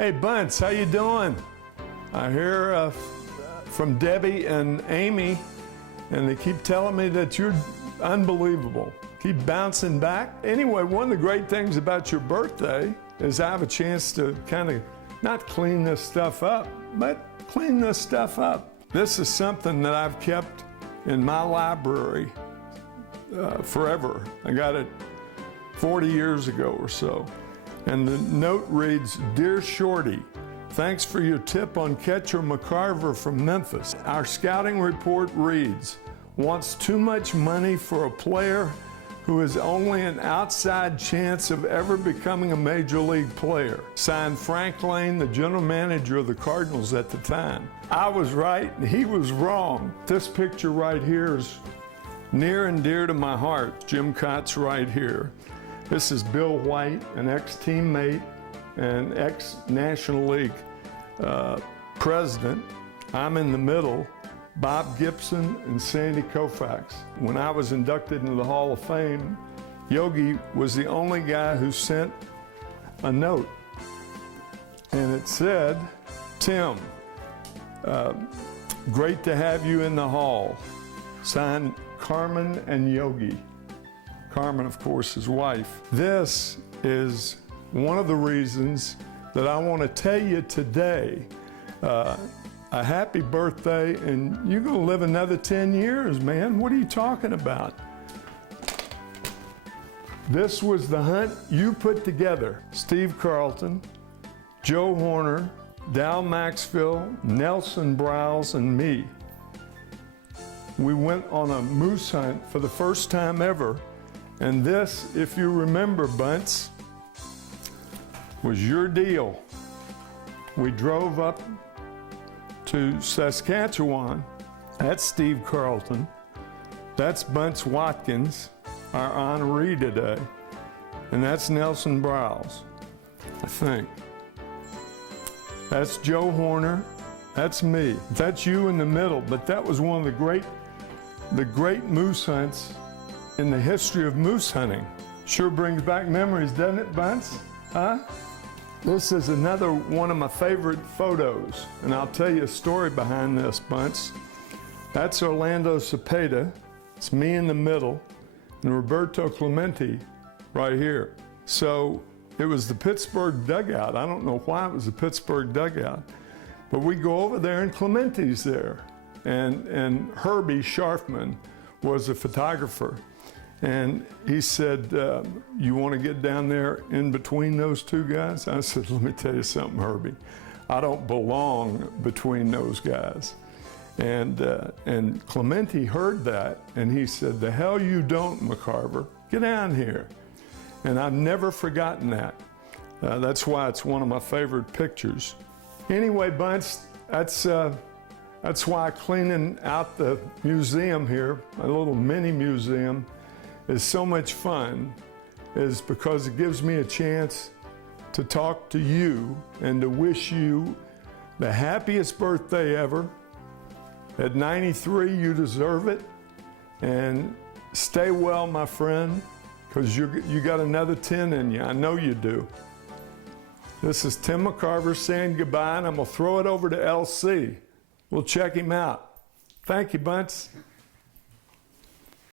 Hey Bunts, how you doing? I hear from Debbie and Amy, and they keep telling me that you're unbelievable. Keep bouncing back. Anyway, one of the great things about your birthday is I have a chance to kind of not clean this stuff up, but clean this stuff up. This is something that I've kept in my library forever. I got it 40 years ago or so. And the note reads, "Dear Shorty, thanks for your tip on catcher McCarver from Memphis. Our scouting report reads, wants too much money for a player who has only an outside chance of ever becoming a major league player." Signed Frank Lane, the general manager of the Cardinals at the time. I was right and he was wrong. This picture right here is near and dear to my heart. Jim Cott's right here. This is Bill White, an ex-teammate and ex-National League president. I'm in the middle, Bob Gibson and Sandy Koufax. When I was inducted into the Hall of Fame, Yogi was the only guy who sent a note. And it said, "Tim, great to have you in the Hall." Signed Carmen and Yogi. Carmen, of course, his wife. This is one of the reasons that I want to tell you today, a happy birthday, and you're going to live another 10 years, man. What are you talking about? This was the hunt you put together. Steve Carlton, Joe Horner, Dal Maxfield, Nelson Browse, and me. We went on a moose hunt for the first time ever. And this, if you remember, Bunts, was your deal. We drove up to Saskatchewan. That's Steve Carlton. That's Bunts Watkins, our honoree today. And that's Nelson Browse, I think. That's Joe Horner. That's me. That's you in the middle. But that was one of the great moose hunts in the history of moose hunting. Sure brings back memories, doesn't it, Bunts? Huh? This is another one of my favorite photos, and I'll tell you a story behind this, Bunts. That's Orlando Cepeda. It's me in the middle, and Roberto Clemente right here. So it was the Pittsburgh dugout. I don't know why it was the Pittsburgh dugout, but we go over there, and Clemente's there, and Herbie Scharfman was a photographer. And he said, "You want to get down there in between those two guys?" I said, "Let me tell you something, Herbie. I don't belong between those guys." And Clemente heard that, and he said, "The hell you don't, McCarver. Get down here." And I've never forgotten that. That's why it's one of my favorite pictures. Anyway, Bunts, that's why cleaning out the museum here, a little mini museum, is so much fun, is because it gives me a chance to talk to you and to wish you the happiest birthday ever. At 93, you deserve it. And stay well, my friend, because you got another 10 in you. I know you do. This is Tim McCarver saying goodbye, and I'm going to throw it over to LC. We'll check him out. Thank you, Bunts.